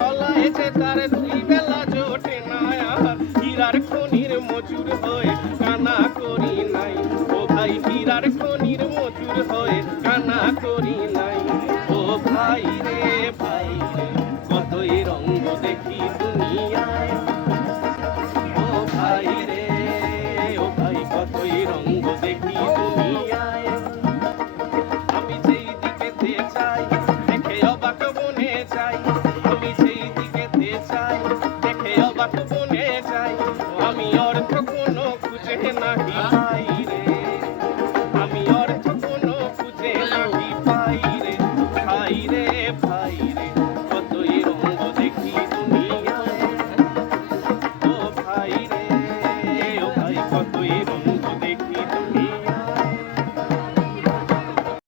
তলায় যে তার দুই বেলা জোটে না আর হীরার খনির মজুর হয়ে কানা করি নাই ও ভাই হীরার খনির মজুর হয়ে কানা করি নাই